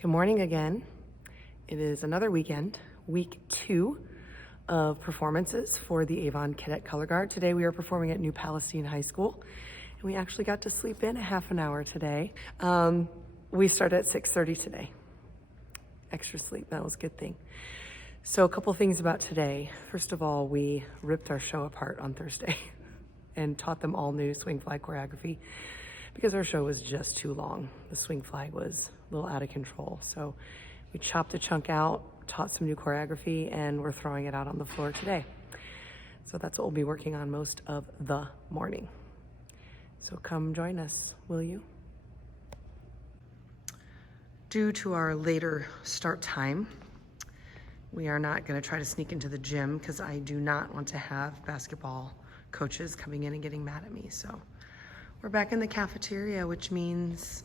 Good morning again. It is another weekend, week 2 of performances for the Avon Cadet Color Guard. Today we are performing at New Palestine High School, and we actually got to sleep in a half an hour today. We started at 6:30 today. Extra sleep, that was a good thing. So a couple things about today. First of all, we ripped our show apart on Thursday and taught them all new swing flag choreography because our show was just too long. The swing flag was a little out of control. So we chopped a chunk out, taught some new choreography, and we're throwing it out on the floor today. So that's what we'll be working on most of the morning. So come join us, will you? Due to our later start time, we are not going to try to sneak into the gym because I do not want to have basketball coaches coming in and getting mad at me. So we're back in the cafeteria, which means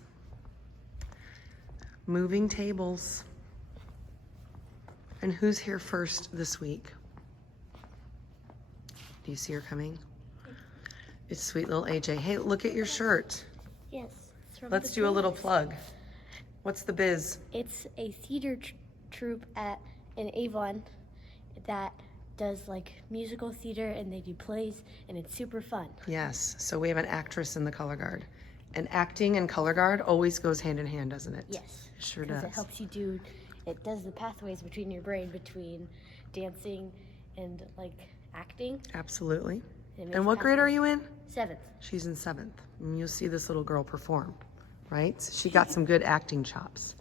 moving tables. And who's here first this week? Do you see her coming? It's sweet little AJ. Hey, look at your shirt. Yes. Let's do a little plug. What's the biz? It's a theater troupe in Avon that does like musical theater, and they do plays, and it's super fun. Yes, so we have an actress in the color guard. And acting and color guard always goes hand in hand, doesn't it? Yes. It sure does. Because it helps you it does the pathways between your brain, between dancing and like acting. Absolutely. And what grade are you in? 7th. She's in 7th. And you'll see this little girl perform, right? She got some good acting chops.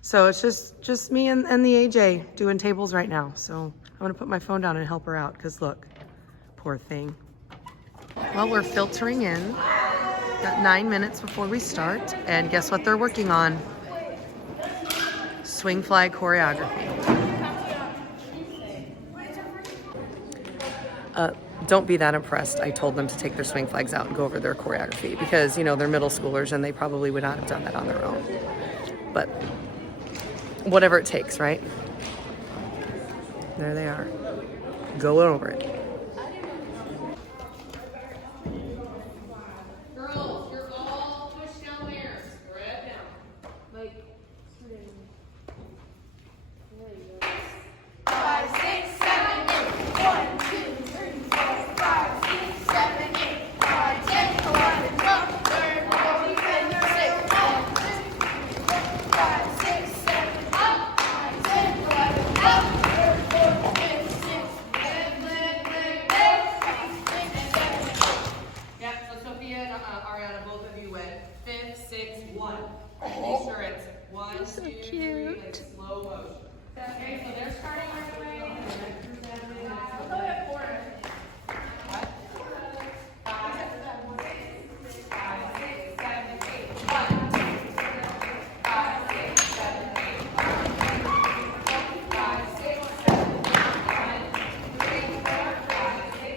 So it's just me and the AJ doing tables right now. So I'm gonna put my phone down and help her out, because look, poor thing. Well, we're filtering in. Got 9 minutes before we start, and guess what they're working on? Swing flag choreography. Don't be that impressed. I told them to take their swing flags out and go over their choreography because, you know, they're middle schoolers and they probably would not have done that on their own. But whatever it takes, right? There they are, going over it. Girls, you're all pushed down there. Spread down. Like, 5, 6, 7, 8. 1, 2, 3, 4, 5, 6, 7, 8. 9, 10, 11, 12, 13, 14, 15, 16, 5, 6, 7, up. 9, 10, 11, up. 13, 14, 15, 16. Yep, so Sophia and Ariana, both of you went 5, 6, 1. Make sure it's 1, 2, 3, like slow motion. Okay, so they're starting right away. I'll go at 4. What? 5, 6, 7, 8. 1, 2, 5, 6, 7, 8. 5, 6, 7, 8. 1, 2, 3, 4, 5, 6,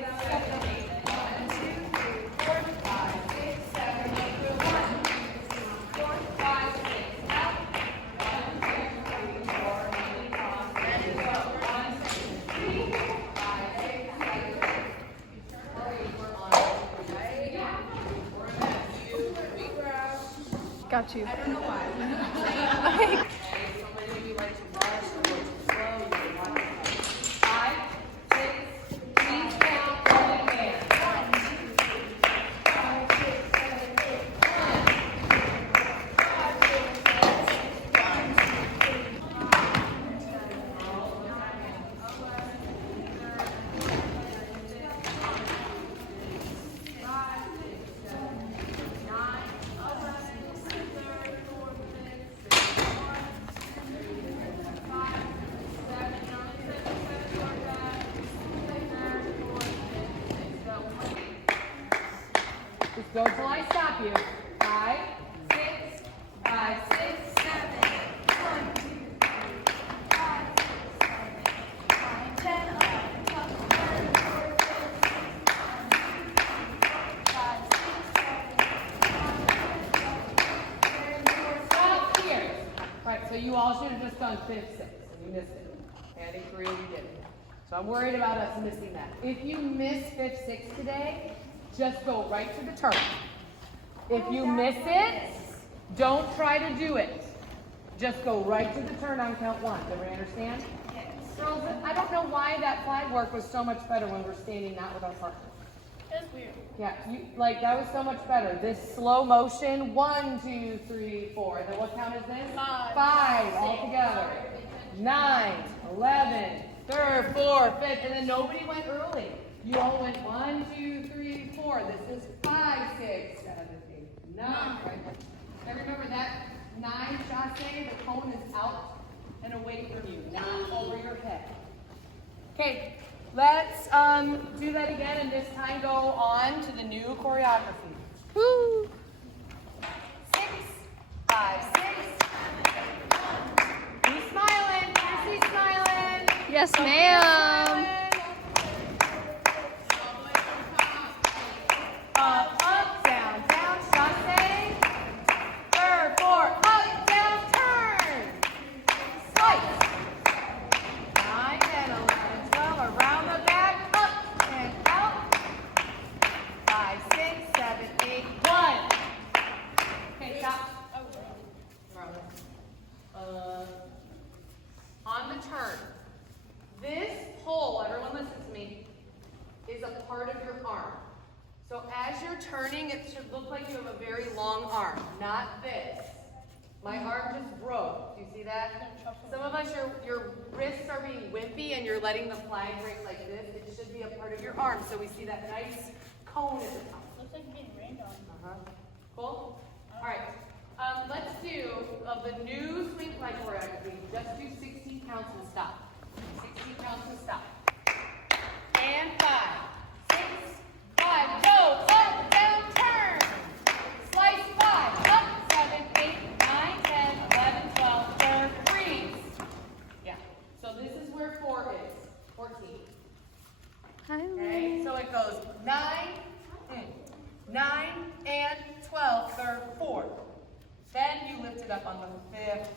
7, 8. 1, 2, 3, 4, 5, 6, 7, 8. 1, 2, 3, 4, 5, 6, out. 1, 2, 3, 4, lean across, ready, go. 1, 2, 3, 4, 5, 6, 7, 8. Hurry, we're on it. Ready? We're in that few. Big breath. Got you. I don't know why. Okay, so many of you like to rush or go too slow. You can watch it. 5, 6, please count one in hand. 1, 2, 3, 5, 6, 7, 8. 1, 5, 6, 7, 8. 1, 2, 3. Just go till I stop you. 5, 6, 5, 6, 7, 1, 2, 3, 5, 6, 7, 8, 9, 10, 11, 12, 13, 14, 5, 6, 7, 8, stop here. Right, so you all should have just done 5, 6, and you missed it. And I think 3 of you didn't. So I'm worried about us missing that. If you miss 5, 6 today, just go right to the turn. If you miss it, don't try to do it. Just go right to the turn on count 1. Everybody understand? Yes. Girls, I don't know why that flag work was so much better when we're standing not with our partners. It was weird. Yeah, that was so much better. This slow motion, 1, 2, 3, 4. And then what count is this? 5 all together. 9, 11, 3rd, 4th, 5th, and then nobody went early. You all went 1, 2, 3, 4. This is 5, 6, 7, 8, 9. Right? And remember that 9 chasse, the cone is out and away from you, not over your head. Okay, let's do that again, and this time go on to the new choreography. Woo! 6, 5, 6. Who's smiling? Chrissy's smiling. Yes, ma'am. Up, down, down, chasse. 3rd, 4th, up, down, turn. Slice. 9, 10, 11, 12, around the back, up and out. 5, 6, 7, 8, 1. Okay, stop. On the turn. This hole, everyone listen to me, is a part of your arm. So as you're turning, it should look like you have a very long arm, not this. My arm just broke. Do you see that? Some of us, your wrists are being wimpy and you're letting the flag break like this. It should be a part of your arm. So we see that nice cone at the top. Looks like being rained on. Cool? All right. Let's do, of the new swing fly choreography, just do 16 counts and stop. 16 counts and stop. And 5, 6, 5, go, up, down, turn. Slice 5, up, 7, 8, 9, 10, 11, 12, 3rd, freeze. Yeah, so this is where 4 is, 14. Okay, so it goes 9, and 12, 3rd, 4th. Then you lift it up on the 5th,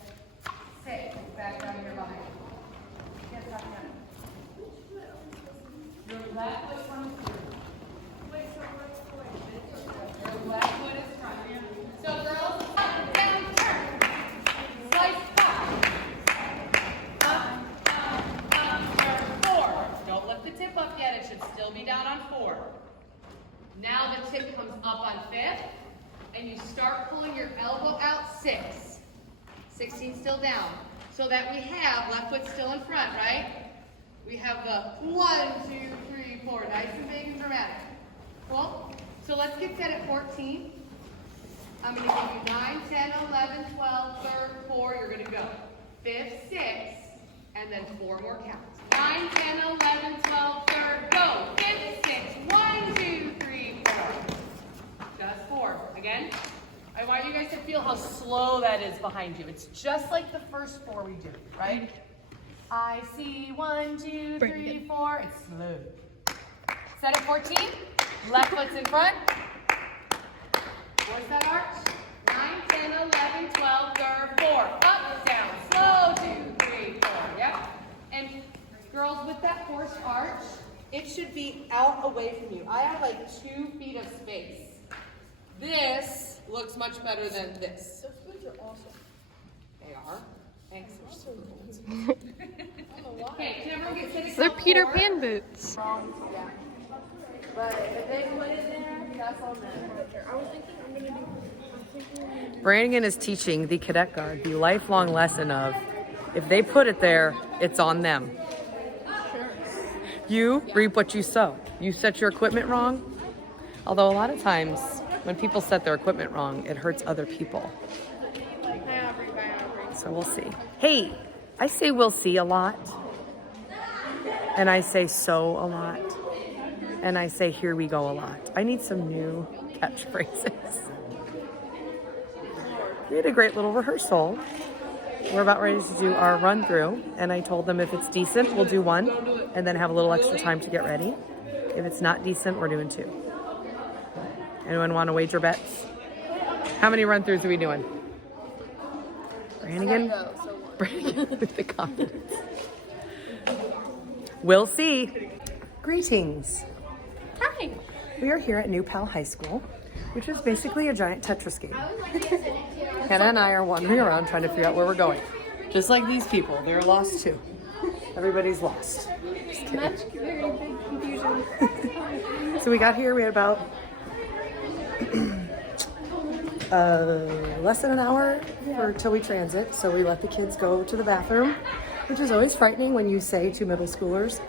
6th, back down here behind you. Get back down. Your left foot comes through. Your left foot is front. So girls, up, down, turn. Slice 5. Up, 4. Don't lift the tip up yet. It should still be down on 4. Now the tip comes up on 5th. And you start pulling your elbow out 6. 16 still down. So that we have left foot still in front, right? We have the 1, 2, 3, 4. Nice and big and dramatic. Cool? So let's get set at 14. I'm going to give you 9, 10, 11, 12, 3rd, 4. You're going to go 5th, 6th, and then 4 more counts. 9, 10, 11, 12, 3rd, go. 5th, 6th, 1, 2, 3, 4. Just 4. Again. I want you guys to feel how slow that is behind you. It's just like the first 4 we did, right? I see 1, 2, 3, 4. It's slow. Set at 14. Left foot's in front. Where's that arch? 9, 10, 11, 12, 3rd, 4. Up, down, slow, 2, 3, 4. Yep. And girls, with that forced arch, it should be out away from you. I have like 2 feet of space. This looks much better than this. Those boots are awesome. They are. Thanks. They're so cool. Okay, can everyone get sitting? They're Peter Pan boots. Yeah. But if they put it there, that's on them. I was thinking I'm gonna do. Brandon is teaching the cadet guard the lifelong lesson of if they put it there, it's on them. You reap what you sow. You set your equipment wrong. Although a lot of times when people set their equipment wrong, it hurts other people. So we'll see. Hey, I say we'll see a lot. And I say so a lot. And I say here we go a lot. I need some new catchphrases. We had a great little rehearsal. We're about ready to do our run through. And I told them if it's decent, we'll do 1 and then have a little extra time to get ready. If it's not decent, we're doing 2. Anyone want to wager bets? How many run-throughs are we doing? Brannigan? Brannigan with the confidence. We'll see. Greetings. Hi. We are here at New Pal High School. which is basically a giant Tetris game. Hannah and I are wandering around trying to figure out where we're going. Just like these people, they're lost too. Everybody's lost. Just kidding. Very big confusion. So we got here, we had about less than an hour until we transit. So we let the kids go to the bathroom, which is always frightening when you say to middle schoolers,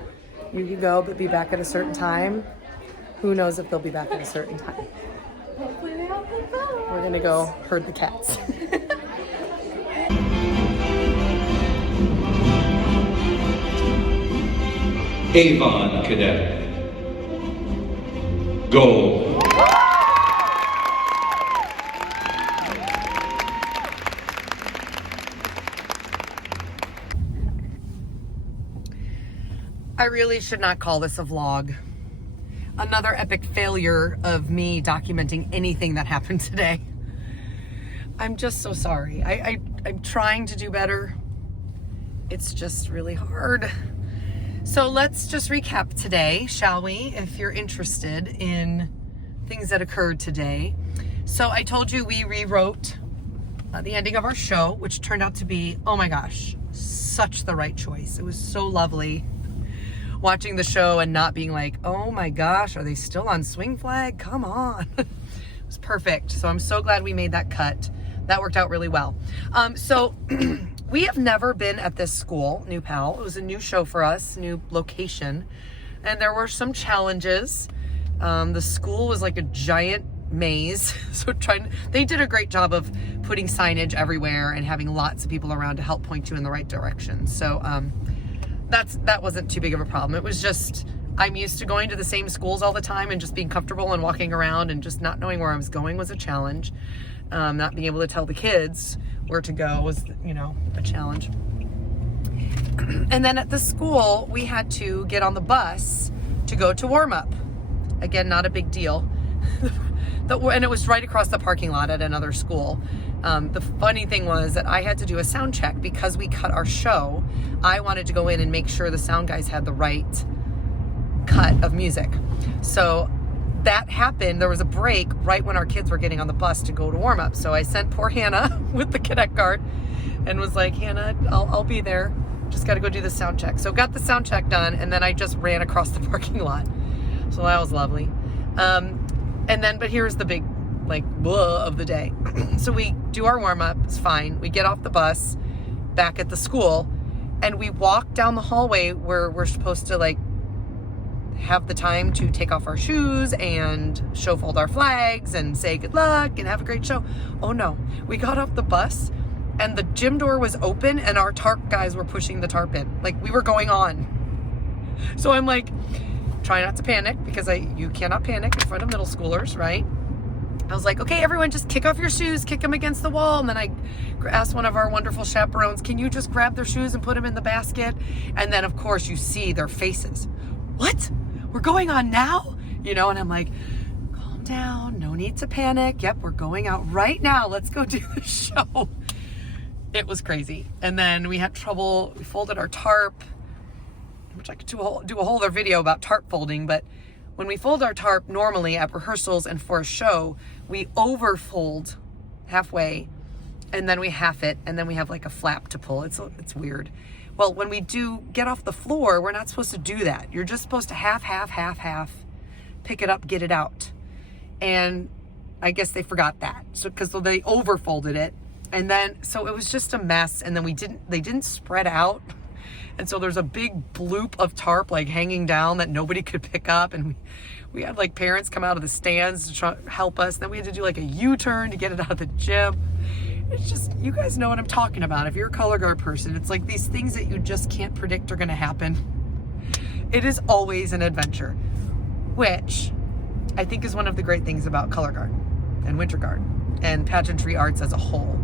you can go but be back at a certain time. Who knows if they'll be back at a certain time. Hopefully they all think that. We're gonna go herd the cats. Avon Cadet. Gold. I really should not call this a vlog. Another epic failure of me documenting anything that happened today. I'm just so sorry. I'm trying to do better. It's just really hard. So let's just recap today, shall we? If you're interested in things that occurred today. So I told you we rewrote the ending of our show, which turned out to be, oh my gosh, such the right choice. It was so lovely watching the show and not being like, oh my gosh, are they still on Swing Flag? Come on. It was perfect. So I'm so glad we made that cut. That worked out really well. So we have never been at this school, New Pal. It was a new show for us, new location. And there were some challenges. The school was like a giant maze. So they did a great job of putting signage everywhere and having lots of people around to help point you in the right direction. So that wasn't too big of a problem. It was just, I'm used to going to the same schools all the time and just being comfortable and walking around and just not knowing where I was going was a challenge. Not being able to tell the kids where to go was, a challenge. And then at the school, we had to get on the bus to go to warm up. Again, not a big deal. And it was right across the parking lot at another school. The funny thing was that I had to do a sound check because we cut our show. I wanted to go in and make sure the sound guys had the right cut of music. So that happened. There was a break right when our kids were getting on the bus to go to warm up. So I sent poor Hannah with the cadet card and was like, Hannah, I'll be there. Just got to go do the sound check. So got the sound check done, and then I just ran across the parking lot. So that was lovely. But here's the big, blah of the day. So we do our warm up. It's fine. We get off the bus back at the school, and we walk down the hallway where we're supposed to have the time to take off our shoes and fold our flags and say good luck and have a great show. Oh no, we got off the bus and the gym door was open and our tarp guys were pushing the tarp in. We were going on. So I'm try not to panic because you cannot panic in front of middle schoolers, right? I was like, okay, everyone just kick off your shoes, kick them against the wall. And then I asked one of our wonderful chaperones, can you just grab their shoes and put them in the basket? And then of course you see their faces. What? We're going on now? And I'm like, calm down, no need to panic. Yep, we're going out right now. Let's go do the show. It was crazy. And then we had trouble, we folded our tarp, which I could do a whole other video about tarp folding, but when we fold our tarp normally at rehearsals and for a show, we overfold halfway and then we half it and then we have a flap to pull. It's weird. Well, when we do get off the floor, we're not supposed to do that. You're just supposed to half, pick it up, get it out. And I guess they forgot that. So, because they overfolded it. And then, so it was just a mess. And then they didn't spread out. And so there's a big bloop of tarp hanging down that nobody could pick up. And we had parents come out of the stands to try to help us. Then we had to do a U-turn to get it out of the gym. It's just, you guys know what I'm talking about. If you're a color guard person, it's these things that you just can't predict are going to happen. It is always an adventure, which I think is one of the great things about color guard and winter guard and pageantry arts as a whole,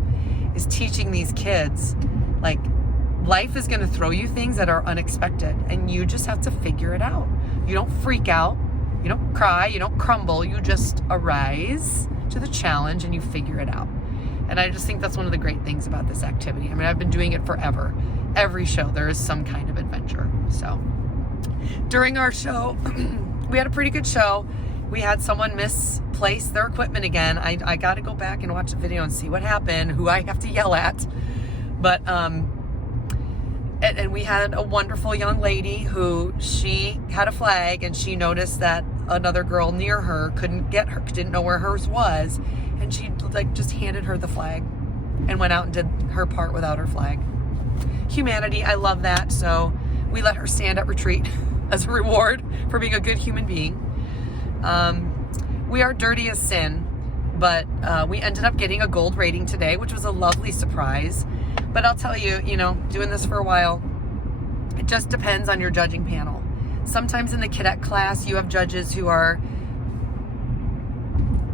is teaching these kids, life is going to throw you things that are unexpected and you just have to figure it out. You don't freak out, you don't cry, you don't crumble, you just arise to the challenge and you figure it out. And I just think that's one of the great things about this activity. I mean, I've been doing it forever. Every show, there is some kind of adventure. So during our show, we had a pretty good show. we had someone misplace their equipment again. I got to go back and watch the video and see what happened, who I have to yell at. But, and we had a wonderful young lady who, she had a flag and she noticed that another girl near her didn't know where hers was. And she like just handed her the flag and went out and did her part without her flag. Humanity, I love that. So we let her stand at retreat as a reward for being a good human being. We are dirty as sin, but we ended up getting a gold rating today, which was a lovely surprise. But I'll tell you, you know, doing this for a while, it just depends on your judging panel. Sometimes in the cadet class, you have judges who are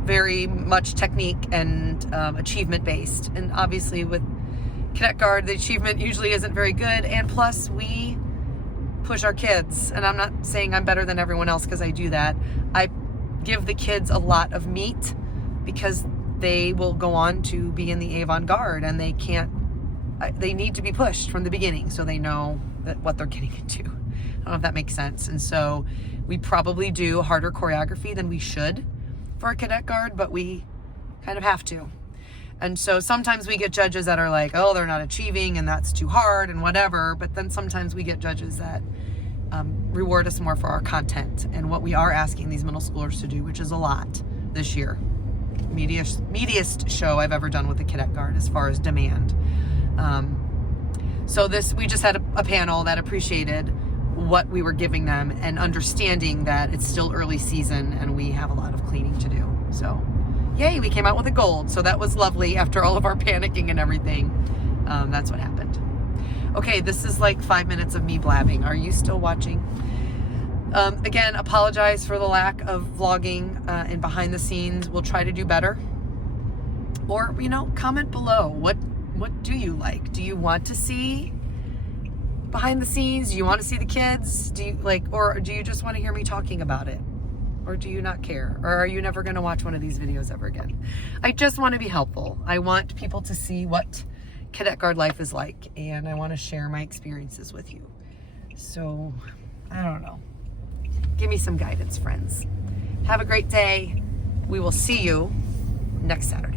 very much technique and achievement based. And obviously with Cadet Guard, the achievement usually isn't very good. And plus we push our kids. And I'm not saying I'm better than everyone else because I do that. I give the kids a lot of meat because they will go on to be in the Avon Guard and they need to be pushed from the beginning so they know what they're getting into. I don't know if that makes sense. And so we probably do harder choreography than we should for a Cadet Guard, but we kind of have to. And so sometimes we get judges that are like, oh, they're not achieving and that's too hard and whatever. But then sometimes we get judges that reward us more for our content and what we are asking these middle schoolers to do, which is a lot this year. Meatiest show I've ever done with the Cadet Guard as far as demand. So we just had a panel that appreciated what we were giving them and understanding that it's still early season and we have a lot of cleaning to do. So yay, we came out with a gold. So that was lovely after all of our panicking and everything. That's what happened. Okay, this is like 5 minutes of me blabbing. Are you still watching? Again, apologize for the lack of vlogging and behind the scenes. We'll try to do better. Or, you know, comment below. What do you like? Do you want to see behind the scenes? Do you want to see the kids? Do you like, or do you just want to hear me talking about it? Or do you not care? Or are you never going to watch one of these videos ever again? I just want to be helpful. I want people to see what Cadet Guard life is like, and I want to share my experiences with you. So, I don't know. Give me some guidance, friends. Have a great day. We will see you next Saturday.